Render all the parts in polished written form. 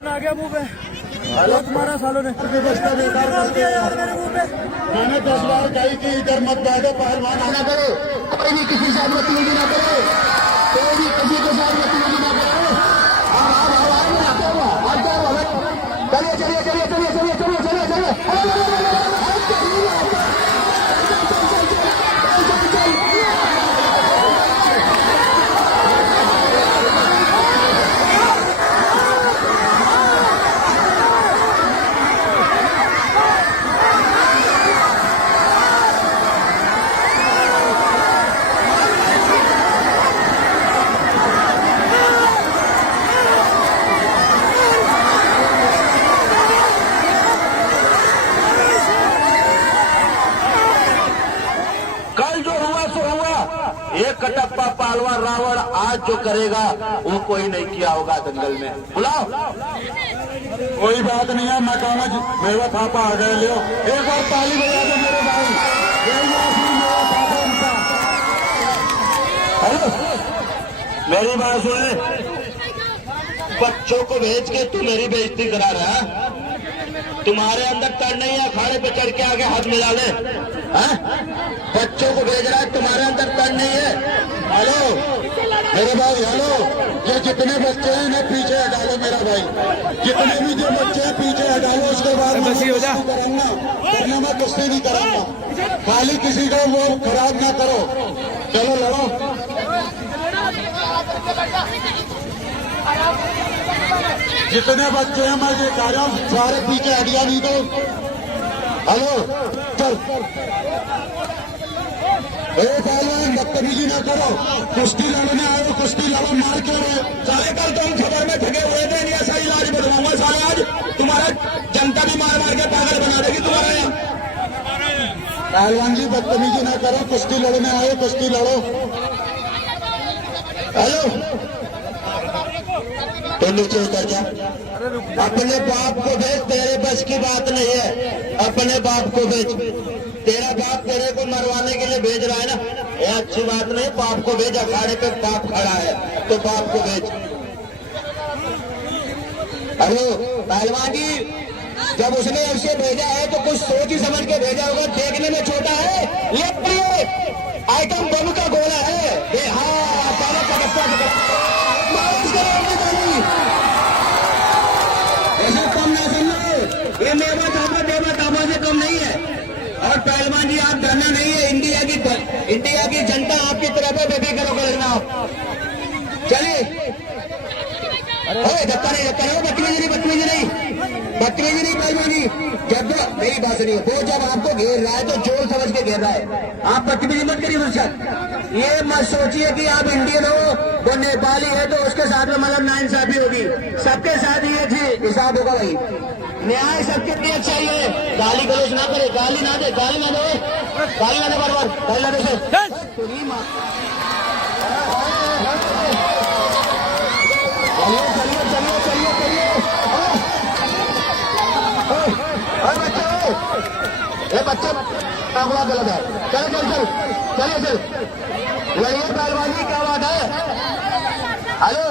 आ गया मुंह पे। हेलो तुम्हारा सालों ने बचता बेकार कर दिया यार मेरे मुंह पे। मैंने 10 बार कही कि इधर मत बैठो, पहलवान आना करो, कोई भी किसी से बदतमीजी ना करो, कोई भी किसी के साथ बदतमीजी ना करो। चलिए चलिए चलिए चलिए चलिए चलिए चलिए चलिए एक कटप्पा पहलवान रावण आज जो करेगा वो कोई नहीं किया होगा दंगल में। बुलाओ। कोई बात नहीं है, मैं कहूँगा मेरा थापा आ गए लियो। एक बार ताली बजा दो मेरे भाई। हेलो, मेरी बात सुन ले, बच्चों को भेज के तू मेरी बेइज्जती करा रहा है। तुम्हारे अंदर तड़ नहीं है अखाड़े पे चढ़ के आगे हाथ मिला ले। बच्चों को भेज रहा है, तुम्हारे अंदर तड़ नहीं है। हेलो मेरे भाई, हेलो, ये जितने बच्चे हैं इन्हें पीछे हटालो मेरा भाई। जितने भी जो बच्चे हैं पीछे हटालो। उसके बाद करना मैं कुश्ती नहीं करूंगा। खाली किसी को वो खराब ना करो। चलो लड़ो। जितने बच्चे हैं मैं ये कह रहा हूँ सारे पीछे हटिया नहीं तो। हेलो चल, पहलवान बदतमीजी ना करो। कुश्ती लड़ने आए, कुश्ती लड़ो, मार के सारे कल तो हम खबर में ठगे हुए थे। नहीं ऐसा इलाज बदलाऊंगा सारे। आज तुम्हारा जनता भी मार मार के पागल बना देगी तुम्हारा यहाँ। पहलवान जी बदतमीजी ना करो, कुश्ती लड़ने आए, कुश्ती लड़ो। हेलो, तो नीचे उतर जा। अपने बाप को भेज, तेरे बस की बात नहीं है। अपने बाप को भेज। तेरा बाप तेरे को मरवाने के लिए भेज रहा है ना, ये अच्छी बात नहीं। बाप को भेज, अखाड़े पे बाप खड़ा है तो बाप को भेज। हेलो पहलवान जी, जब उसने उसे भेजा है तो कुछ सोच ही समझ के भेजा होगा। देखने में छोटा है, ये आइटम बम का गोला है। ऐसा कम ना समझो, ये मेवा थापा देवा थापा से कम नहीं है। और पहलवान जी आप डरना नहीं है। इंडिया की जनता आपकी तरफ है, बेफिक्र होकर लगना आप। चलिए, धक्का नहीं, धक्का नहीं, बदतमीजी नहीं पहलवान जी। जब मेरी बात नहीं, वो जब आपको घेर रहा है तो जोर समझ के घेर रहा है। आप बदतमीजी मत करिए मुझसे। ये मत सोचिए कि आप इंडियन हो, वो नेपाली है तो उसके साथ में मतलब नाइंसाफी होगी। सबके साथ ये हिसाब होगा भाई। न्याय सबके लिए चाहिए। गाली गलौज ना करे, गाली ना दे बराबर, गाली ना दे से। बच्चा गलत है। चल लड़िए पहलवानी, क्या बात है। हेलो,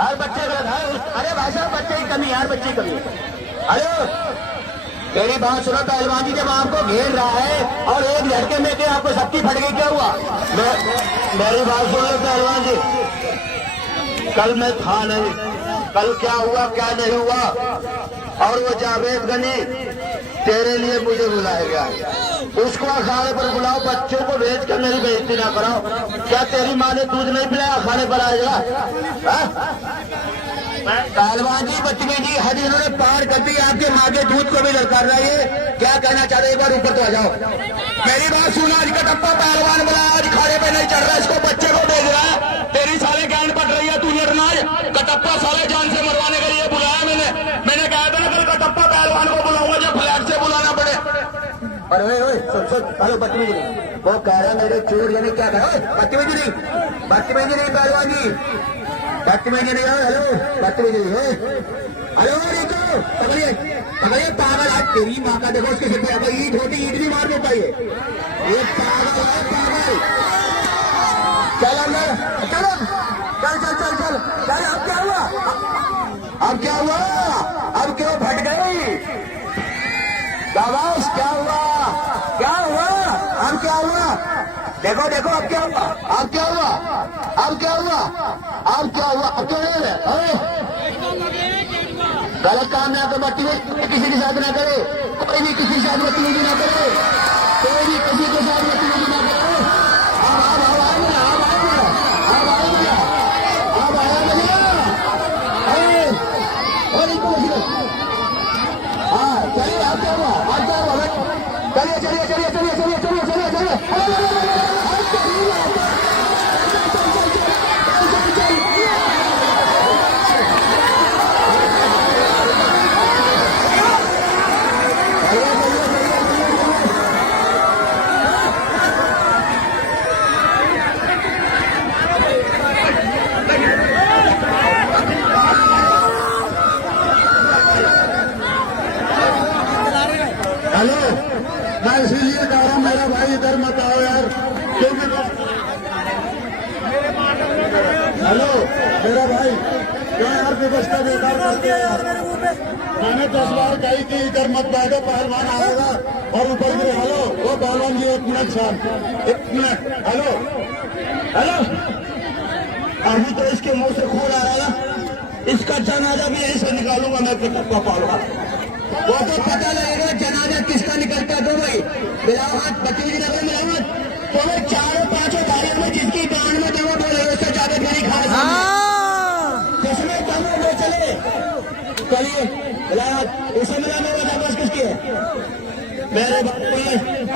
हर बच्चे गलत है। अरे भाई साहब, बच्चे की कमी, यार बच्चे की कमी। हेलो मेरी बात सुनो, पहलवान जी जब आपको घेर रहा है और एक झटके में के आपको सबकी फट गई, क्या हुआ? मेरी बात सुन लो पहलवान जी, कल मैं था नहीं, कल क्या हुआ क्या नहीं हुआ। और वो जावेद गनी तेरे लिए मुझे बुलाया गया, उसको अखाड़े पर बुलाओ। बच्चों को भेज कर मेरी बेइज्जती ना कराओ। क्या तेरी माँ ने दूध नहीं पिलाया, अखाड़े पर आएगा? पहलवान जी बदतमीजी हद इन्होंने पार कर दी। आपके माँ के दूध को भी ललकार रहा है। क्या कहना चाहते, एक बार ऊपर तो आ जाओ। मेरी बात सुना, आज कटप्पा पहलवान बुलाया, आज खाड़े पे नहीं चढ़ रहा, इसको बच्चे को भेज रहा है। तेरी साले गांड पट रही है, तू लड़ना है। कटप्पा साले जान से मरवाने के लिए बुलाया मैंने कहा था कल कटप्पा पहलवान को बुलाऊंगा, जब फ्लैट से बुलाना पड़े। अरे सुन, हेलो बदतमीजी नहीं, वो कह रहा है मेरे चोर यानी क्या कह रहा है। बदतमीजी नहीं पहलवान जी, बदतमीजी नहीं। हेलो बदतमीजी नहीं। हेलो रिको, पकड़िए पागल है। तेरी माँ का देखो उसके सिर पे ईट होती, ईट भी मार देता ये पागल है, पागल। चल अंदर, चल। अब क्या हुआ? अब क्यों फट गई? शाबाश, क्या हुआ? क्या हुआ? अब क्या हुआ? देखो देखो, अब क्या हुआ? अब क्या हुआ? अब क्या हुआ? अब क्या हुआ? अब क्यों नहीं है? गलत काम ना करो, बदतमीजी किसी के साथ ना करे, कोई भी किसी के साथ बदतमीजी ना करे, कोई भी किसी के साथ बदतमीजी ना करे। अब आया मजा, और इनको हाँ चलिए, आप क्या हुआ? आप क्या हुआ? चलिए चलिए चलिए चलिए चलिए चलिए चलिए चलिए हेलो, मैं इसीलिए कह रहा हूँ मेरा भाई इधर मत आओ यार, क्योंकि हेलो मेरा भाई क्या यार व्यवस्था बेकार करते हैं यार। मैंने 10 बार कही कि इधर मत बैठो, पहलवान आएगा और ऊपर गिरे। हेलो वो पहलवान जी, 1 मिनट साहब, 1 मिनट। हेलो हेलो, अभी तो इसके मुंह से खून आ रहा है, इसका जनाजा भी यहीं से निकालूंगा मैं, कितना पहलवान। वो तो पता लगेगा जनाजा किसका निकलता है। तो भाई मिलावट, बकरी नगर मिलावट, तो भाई 4-5 भाइयों में जिसकी गांड में दवा बोल रही है उससे ज्यादा मेरी खाने जिसमें दम है वो चले। चलिए मिलावट, उसे मिलाने वाला बस किसकी है? मेरे बाप को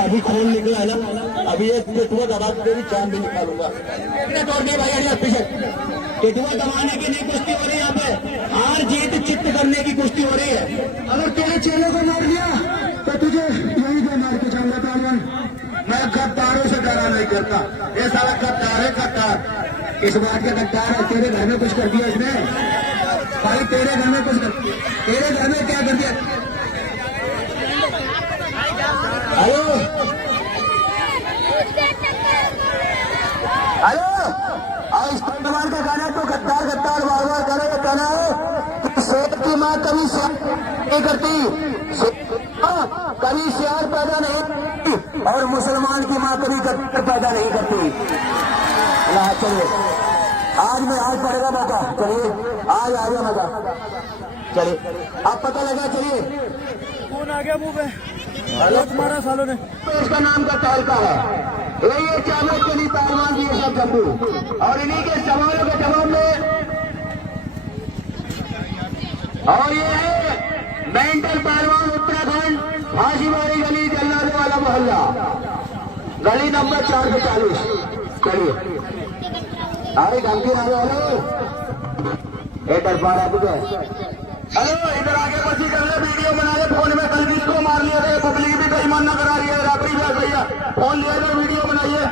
अभी खून निकला है ना, अभी एक केटुआ दबा के भी जान भी निकालूंगा। तोड़ दिए भाई, पीछे केटुआ दबाने की नहीं कुश्ती हो रही है यहाँ पे, हार जीत चित्त करने की कुश्ती हो रही है। अगर तेरे चेले को मार दिया तो तुझे यही को मार के जाऊंगा पहलवान। मैं गद्दारों से डरा नहीं करता, ये सारा गद्दार है, गद्दार। इस बात का गद्दार है, तेरे घर में कुछ कर दिया इसने भाई, तेरे घर में कुछ तेरे घर में क्या कर दिया? हेलो हेलो, और इस पहलवान का गाना तो गद्दार गद्दार बार बार करे, कहना है कि शेर की माँ कभी शेर नहीं करती, कभी शेर पैदा नहीं करती, और मुसलमान की माँ कभी गद्दार पैदा नहीं करती। चलिए आज पड़ेगा मौका, चलिए आज आ गया मौका, चलिए अब पता लगा। चलिए कौन आ गया मुंह पे? हेलो तुम्हारा सालों ने तो इसका नाम का तालका है, ये चावल के लिए पहलवान जी सब जम्मू, और इन्हीं के सवालों के जवाब में, और ये है मेंटल पहलवान उत्तराखंड, फांसीवाड़ी गली, जल्लादे वाला मोहल्ला, गली नंबर 440। चलिए अरे गलती ना हेलो एक तरफा तुझे। हेलो इधर आगे बची कर ले, वीडियो बना ले, फोन में कल भी इसको मार लिया था, पब्लिक भी कहीं मन न करा रही है, रात्रि भी भैया फोन लिया था, वीडियो बनाइए,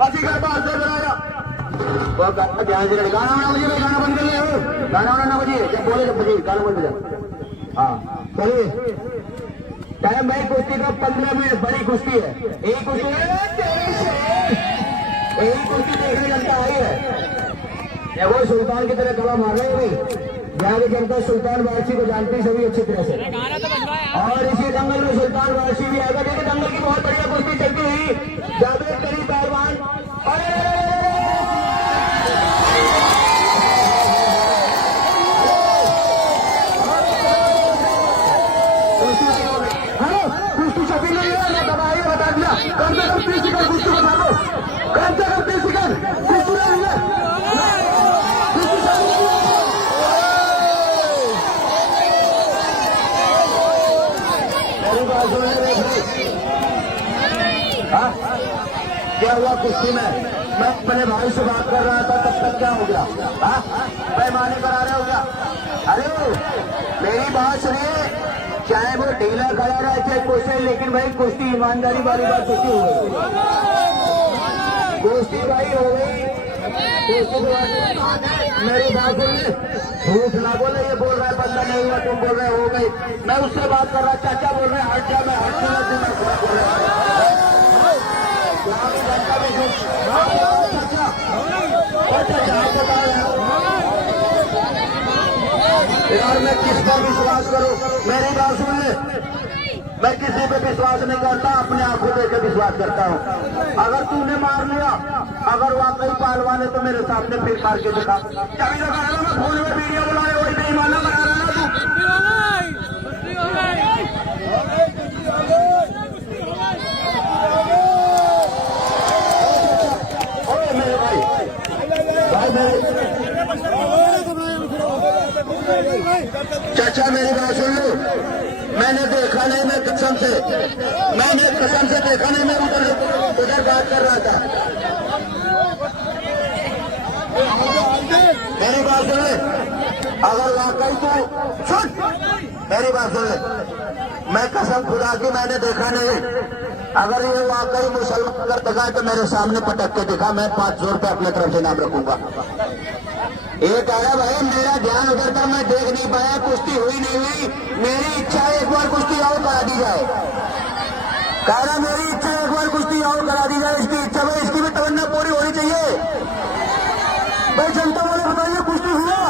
बची कर बात से कराया वो ध्यान से गाना वाना बजिए, गाना बंद कर ले, गाना वाना ना बजिए, जब बोले जब बजिए, गाना बंद कर। हाँ चलिए, टाइम भाई कुश्ती का 15 मिनट, बड़ी कुश्ती है, एक कुश्ती है, एक कुश्ती देखने जनता आई है, वो सुल्तान की तरह गला मार रहे हैं भाई। बिहार जनता सुल्तान वारसी को जानती सभी अच्छी तरह से, और इसी दंगल में सुल्तान वारसी भी आएगा। देखिए दंगल की बहुत बढ़िया कुश्ती चलती हुई, जावेद करीम पहलवान, कुश्ती छपी नहीं है, मैं दबाइए बता दिया, कम से कम 30 सेकंड कुश्ती बता दो, कम से कम 30 सेकंड कुश्ती नहीं है। क्या हुआ कुश्ती में? मैं अपने भाई से बात कर रहा था, तब तक क्या हो गया? पैमाने करा रहे हो क्या? अरे मेरी बात सुनिए, चाहे वो ढीला खड़ा रहा चाहे कुश्ती, लेकिन भाई कुश्ती ईमानदारी वाली बात कुश्ती हो गई, कुश्ती भाई हो गई, कुश्ती के बाद मेरी बात सुनिए, झूठ ना बोले, ये बोल रहा है बंदा नहीं हुआ, तुम बोल रहे हो गई, मैं उससे बात कर रहा, चाचा बोल रहे हट जा, मैं हट जाऊंगा, तुम बोल रहे चाचा यार मैं किस पर विश्वास करूं? मेरी बात सुन ले, मैं किसी पे विश्वास नहीं करता, अपने आंखों देख के विश्वास करता हूं। अगर तूने मार लिया, अगर वाकई पहलवान है तो मेरे सामने फिर मार के दिखा। कभी लगा रहा मैं फोन में वीडियो बना रहे, वही बेईमाना बना रहा ना तू। मेरे भाई चाचा मेरी बात सुन लो, मैंने देखा नहीं, मैं कसम से देखा नहीं, मैं उधर बात कर रहा था। मेरी बात सुन ले, अगर वाकई तू सुन, मेरी बात सुन ले, मैं कसम खुदा की मैंने देखा नहीं, अगर ये वाकई मुसलमान अगर दिखा तो मेरे सामने पटक के दिखा, मैं 500 रुपये अपने तरफ से नाम रखूंगा। ये कह रहा भाई मेरा ध्यान उधर था, मैं देख नहीं पाया, कुश्ती हुई नहीं हुई, मेरी इच्छा है एक बार कुश्ती और करा दी जाए। कह रहा मेरी इच्छा है एक बार कुश्ती और करा दी जाए, इसकी इच्छा भाई, इसकी भी तमन्ना पूरी होनी चाहिए। भाई जनता वाले बताइए कुश्ती हुआ?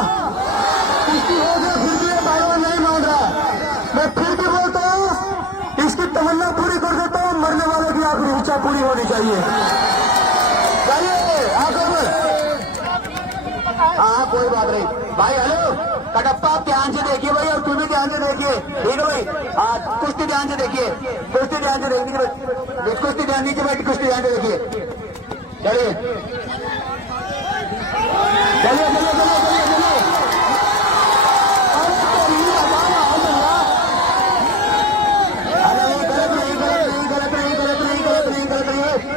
कुश्ती हो गया, फिर भी भाई नहीं मान रहा। मैं फिर भी बोलता हूँ इसकी तमन्ना पूरी कर देता हूँ, मरने वाले की आखिरी इच्छा पूरी होनी चाहिए। चलिए आकर हाँ कोई बात नहीं भाई। हेलो कटप्पा, आप ध्यान से देखिए भाई, और तुम भी ध्यान से देखिए, ठीक है भाई। कुश्ती ध्यान से देखिए, कुश्ती ध्यान से देखिए, कुश्ती ध्यान नीचे बैठ, कुश्ती ध्यान से देखिए। चलिए चलिए चलिए चलिए चलिए चलिए।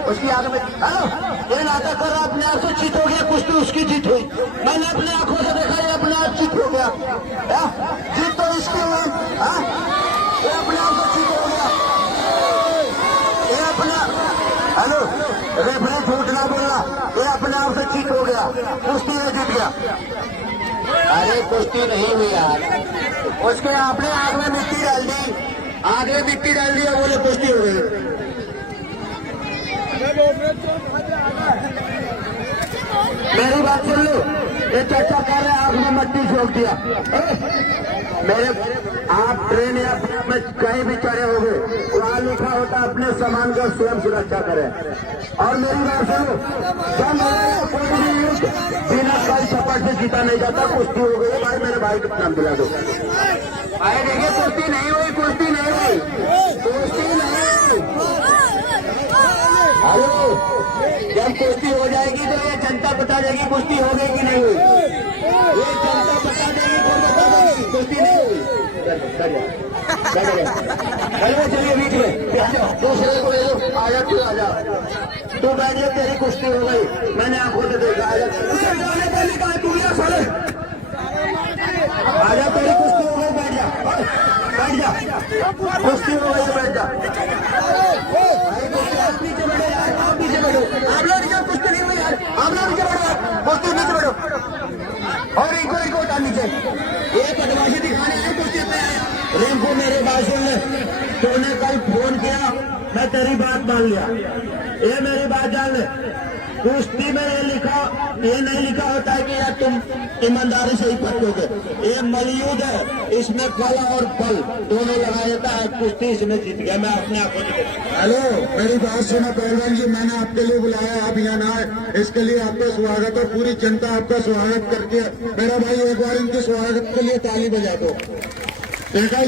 उसकी आगे में ये नाटक कर रहा, अपने आप से जीत हो गया, कुश्ती उसकी जीत हुई, मैंने अपने आंखों से देखा, ये अपने आप जीत हो गया। जीत तो इसकी हुई, ये अपने आप से जीत हो गया, ये अपना। हेलो रेफरी झूठ ना बोलना, ये अपने आप से जीत हो गया, कुश्ती में जीत गया। अरे कुश्ती नहीं हुई यार, उसके आपने आग में मिट्टी डाल दी, आग में मिट्टी डाल दी और बोले कुश्ती हो गई। मेरी बात सुन लो, ये चर्चा कर रहे आग में मट्टी झोंक दिया। मेरे आप ट्रेन या में कहीं भी चढ़े होंगे, वहां लिखा होता अपने सामान का स्वयं सुरक्षा करें। और मेरी बात सुनो, कोई भी युद्ध बिना कई सफर से जीता नहीं जाता। कुश्ती हो गई भाई, मेरे भाई का नाम दिला दो भाई। देखिए कुश्ती नहीं हुई, कुश्ती नहीं हुई, कुश्ती नहीं हुई। हेलो जब कुश्ती हो जाएगी तो ये जनता बता देगी कुश्ती हो गई कि नहीं हुई, ये जनता बता देगी, कौन बता देगी कुश्ती नहीं हुई। चलिए बीच में दूसरे को ले लो, आजा तू, आजा तू बैठ जा, तेरी कुश्ती हो गई, मैंने आंखों से देखा। आजा तू या साले, आजा तेरी कुश्ती हो गई, बैठ जा, बैठ जा, कुश्ती हो गई, बैठ जा। आप नीचे बैठो यार, आप नीचे बैठो, आप लोग नीचे, कुश्ती नहीं हुई यार, आप लोग नीचे बैठो यार, कुश्ती नीचे बैठो। और इनको उठा नीचे, एक बदमाशी दिखाने आए कुश्ती पे आया। रिंकू मेरे बात सुन ले, तूने कल फोन किया, मैं तेरी बात मान लिया, ये मेरी बात जान ले। कुश्ती में ये लिखा, ये नहीं लिखा होता है कि यार तुम ईमानदारी से ही पकड़ोगे, ये मलयुद्ध है, इसमें कला और बल दोनों लगा देता है। कुश्ती इसमें जीत गया, मैं अपने आप को। हेलो मेरी बात सुनो पहलवान जी, मैंने आपके लिए बुलाया, आप यहाँ ना आए, इसके लिए आपका स्वागत है, पूरी जनता आपका स्वागत करती है। मेरा भाई एक बार इनके स्वागत के लिए ताली बजा दो। देखा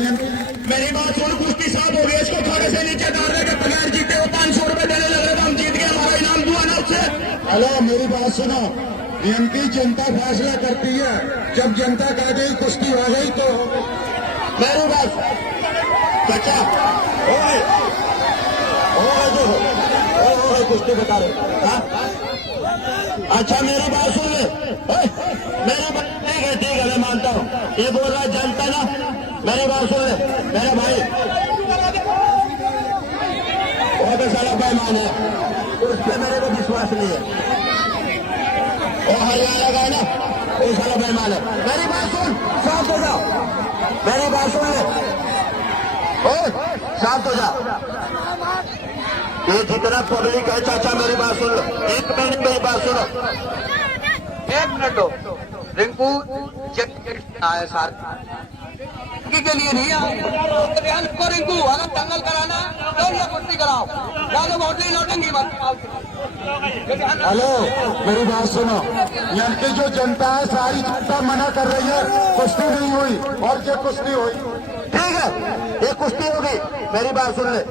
मेरी बात सुन, कुश्ती साफ हो गई, इसको थोड़े से नीचे डालने के बगैर जीते वो 500 रुपए देने लग रहे थे, हम जीत गए, हमारा इनाम दुआ ना उससे। हेलो मेरी बात सुनो, इनकी जनता फैसला करती है, जब जनता कह गई कुश्ती हो गई तो मेरी बात बच्चा कुश्ती बता रहे। अच्छा मेरी बात सुन ले, मेरी बात ठीक है मैं मानता हूँ, ये बोल रहा है जनता ना, मेरी बात सुन ले मेरा भाई, वो तो सारा बेईमान है, उस पर मेरे को विश्वास नहीं है, वो हरियाणा का है ना, वो सारा बेईमान है। मेरी बात सुन, शांत हो जाओ, मेरी बात सुन ले, शांत हो जाओ। ये जितना पब्लिक है चाचा मेरी बात सुन लो, एक मिनट मेरी बात सुनो, एक मिनट दो, रिंकू आए साथ के लिए नहीं आए को रिंकू अलग दंगल कराना तो ये कुश्ती कराओ या तो बाउंड्री लौटेंगी मत। हेलो, मेरी बात सुनो। यहाँ की जो जनता है सारी जनता मना कर रही है, कुश्ती नहीं हुई और ये कुश्ती हुई। ठीक है, ये कुश्ती होगी। मेरी बात सुन ले,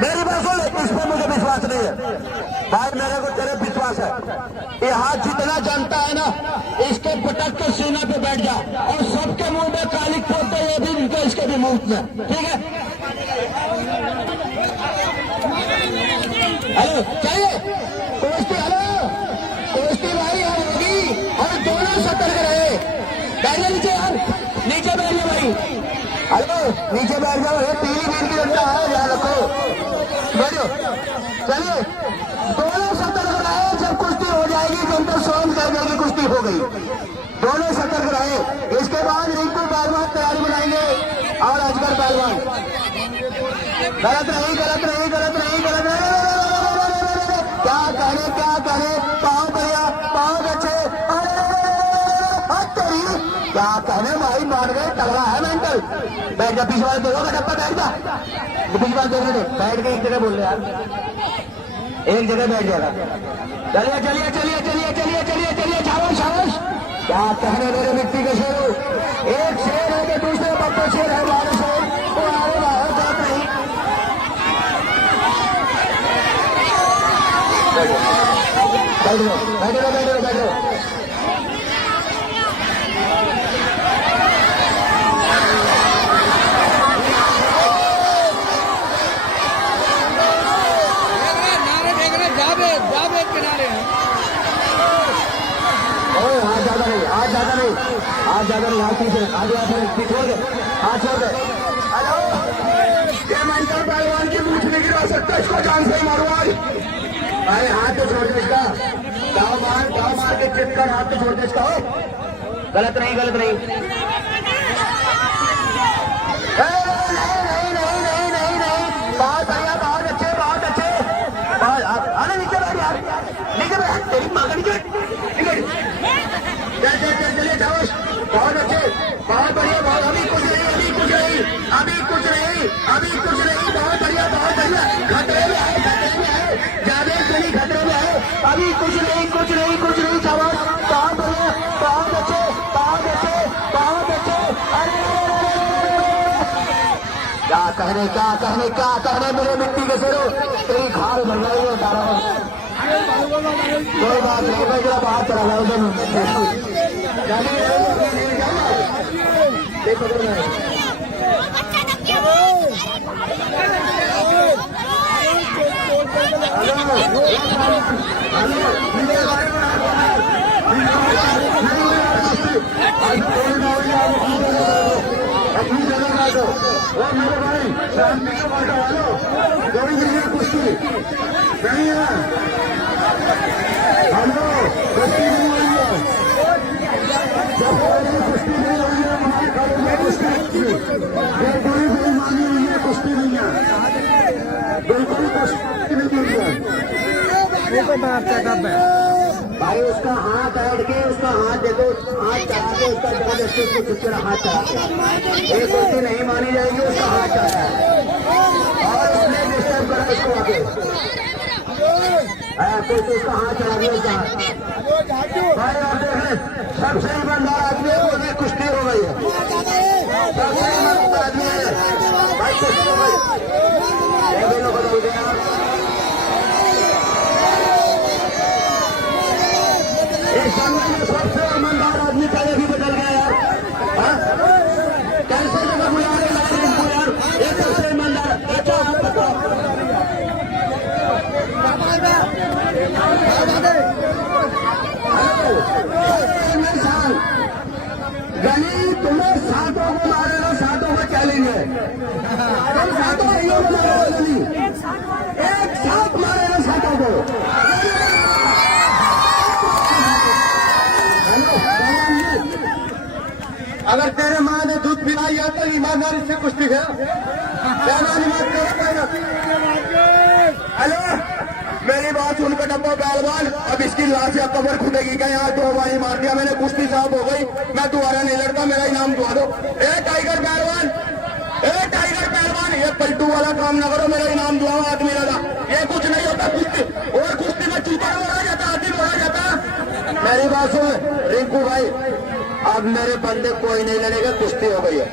मेरी बात सुन ले। इस पर मुझे विश्वास नहीं है भाई, मेरे को तेरे विश्वास है। यहाँ जितना जनता है ना, इसके पटक के सीना पे बैठ जा और सबके मुंह में कालिक फोड़ते ये भी इनके इसके भी मुंह में। ठीक है, हेलो चाहिए कुश्ती। हेलो कुश्ती भाई होगी और दोनों सतर्क रहे। बैठ जा नीचे यार, नीचे बैठ जा भाई। हेलो नीचे बैठ जाओ, ये पीली बीन की जनता है, ध्यान रखो। बैठो, चलिए दोनों सतर्क रहे। जब कुश्ती हो जाएगी जनता स्वयं कह देगी कुश्ती हो गई। दोनों सतर्क रहे। इसके बाद रिंकू पहलवान तैयारी बनाएंगे और अजगर पहलवान। गलत नहीं, गलत नहीं, गलत नहीं, गलत नहीं। क्या करे पाँव बढ़िया, पाँव अच्छे। क्या कहने भाई, मान गए, तगड़ा है मेंटल। बैठ जा, पीछे वाले देखो डब्बा, बैठ जा। पीछे वाले देखने दे, बैठ के एक जगह बोल रहे यार, एक जगह बैठ जाएगा। चलिए चलिए चलिए चलिए चलिए चलिए चलिए, शाबाश शाबाश। क्या कहने मेरे मिट्टी के शेर, एक शेर है कि दूसरे बब्बे शेर है, बारह शेर तो आगे बाहर जात नहीं। बैठो बैठो बैठो बैठो। आज ज्यादा नहीं, हाथ पीछे आगे आगे छोड़ दे, हाथ छोड़ दे। हेलो, ये मेंटल पहलवान की मूछ नहीं गिरा सकता, इसको जान से ही मारो आज। अरे हाथ तो छोड़ दे इसका, गाँव मार के चिप कर, हाथ तो छोड़ दे इसका। गलत नहीं, गलत नहीं, नहीं, बहुत बढ़िया, बहुत अच्छे, बहुत अच्छे। अरे नीचे बैठ यार, नीचे बैठ, तेरी मांगनी चलिए शाबाश, बहुत अच्छे, बहुत बढ़िया, बहुत। अभी कुछ नहीं, अभी कुछ नहीं, अभी कुछ नहीं, अभी कुछ नहीं, बहुत बढ़िया, बहुत बढ़िया। खतरे में आए, खतरे में आए, ज्यादा नहीं खतरे में आए। अभी कुछ नहीं, कुछ नहीं, कुछ नहीं, शाबाश, बहुत बढ़िया, बहुत अच्छे, बहुत अच्छे, बहुत अच्छे। अरे क्या कहने, क्या कहने, क्या कहने मेरे मिट्टी के शेरों, तेरी खाल बन रही है सारा। कोई बात नहीं भाई, जरा बाहर चला जाओ उधर। देखो अपनी जगह आ जाओ। और मेरे भाई शांति का बाटा वालो, कभी नहीं कुश्ती नहीं है। हेलो, कुश्ती नहीं हुई है, जब कुश्ती नहीं हुई है हमारे घरों में कुश्ती ये कोई बेईमानी नहीं है, कुश्ती नहीं है, बिल्कुल कुश्ती नहीं है। भाई उसका हाथ ऐड के, उसका हाथ देखो, हाथ चढ़ा के, उसका जबरदस्ती उसको चुपचाप हाथ चढ़ा के, ये कुश्ती नहीं मानी जाएगी। उसका हाथ चढ़ा और उसने डिस्टर्ब करा उसको आगे, कोई तो उसका हाथ चढ़ा दिया, उसका हाथ। भाई आप देखें, सबसे ईमानदार आदमी है, वो कुश्ती हो गई है, सबसे ईमानदार आदमी है भाई, कुश्ती हो गई। ये दोनों बदल गया, इस समय में सबसे ईमानदार आदमी पहले भी बदल गया यार। कैसे जगह बुला रहे इनको यार, एक सबसे ईमानदार। अच्छा आप बताओ, गली तुम्हें सातों को मारेगा, सातों का चैलेंज है, तुम सातों भाइयों को मारेगा, गली एक साथ मारेगा सातों को। अगर तेरे माँ ने दूध पिलाई है तो ईमानदारी से कुश्ती है। हेलो, मेरी बात सुन कटप्पा पहलवान, अब इसकी लाश या कबर खुदेगी क्या? यहाँ 2 बारी मार दिया मैंने, कुश्ती साफ हो गई, मैं दोबारा नहीं लड़ता, मेरा इनाम दुआ दो। ए टाइगर पहलवान, ए टाइगर पहलवान, ये पलटू वाला काम ना करो, मेरा इनाम दुआ आदमी लगा, ये कुछ नहीं होता कुश्ती, और कुश्ती में चूता मारा जाता, हाथी मारा जाता। मेरी बात सुन रिंकू भाई, अब मेरे बंदे कोई नहीं लड़ेगा, कुश्ती हो गई है,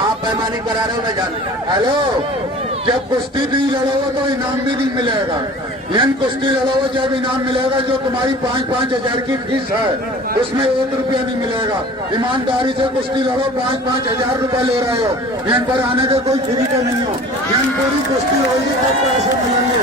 आप पैमानी करा रहे हो, मैं जान। हेलो, जब कुश्ती नहीं लड़ोगे तो इनाम भी नहीं मिलेगा। यन कुश्ती लड़ोगे जब इनाम मिलेगा, जो तुम्हारी 5-5 हजार की फीस है उसमें 1 रुपया नहीं मिलेगा। ईमानदारी से कुश्ती लड़ो, 5-5 हजार रुपया ले रहे हो, यन पर आने के कोई फ्री का नहीं हो, यन पूरी कुश्ती होगी तो पैसे मिलेंगे।